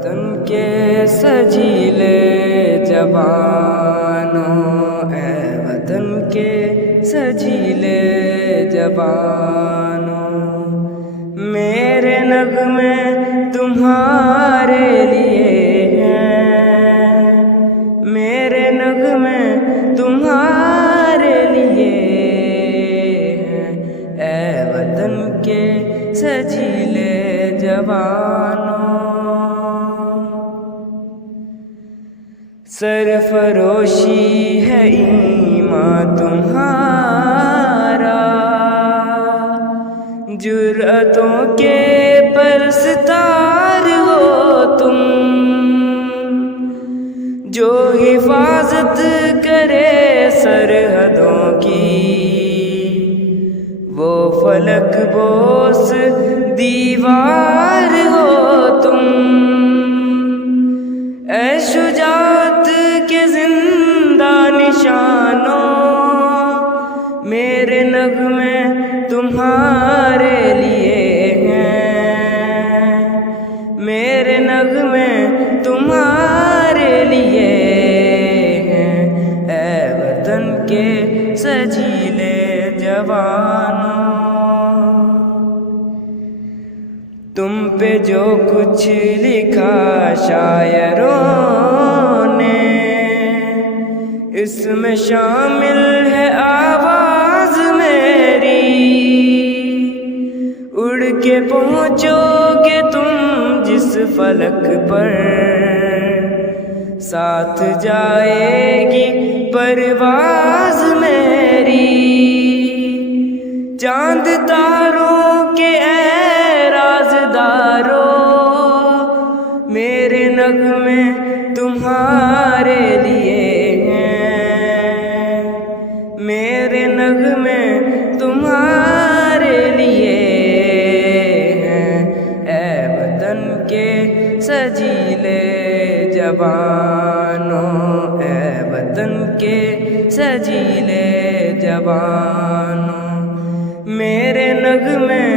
وطن کے سجیلے جوانوں، اے وطن کے سجیلے جوانوں، میرے نغمے تمہارے لیے ہیں، میرے نغمے تمہارے لیے ہیں، اے وطن کے سجیلے جوانوں۔ سرفروشی ہے ایمان تمہارا، جرأتوں کے پرستار ہو تم، جو حفاظت کرے سرحدوں کی، وہ فلک بوس دیوار ہو تم، اے شجاعت کے زندہ نشانوں، میرے نغمے تمہارے لیے ہیں، میرے نغمے تمہارے لیے ہیں، اے وطن کے سجیلے جوانوں۔ تم پہ جو کچھ لکھا شاعروں نے، اس میں شامل ہے آواز میری، اڑ کے پہنچو گے تم جس فلک پر، ساتھ جائے گی پرواز میری، چاند تاروں کے اے رازداروں، میرے نغمے تمہارے لیے ہیں، میرے نغمے تمہارے لیے ہیں، اے وطن کے سجیلے جوانوں، اے وطن کے سجیلے جوانوں، میرے نغمے